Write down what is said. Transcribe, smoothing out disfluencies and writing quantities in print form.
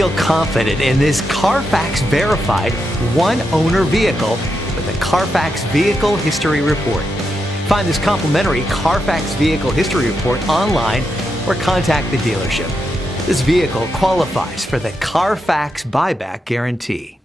feel confident in this CARFAX verified one-owner vehicle with a CARFAX Vehicle History Report. Find this complimentary CARFAX Vehicle History Report online or contact the dealership. This vehicle qualifies for the CARFAX buyback guarantee.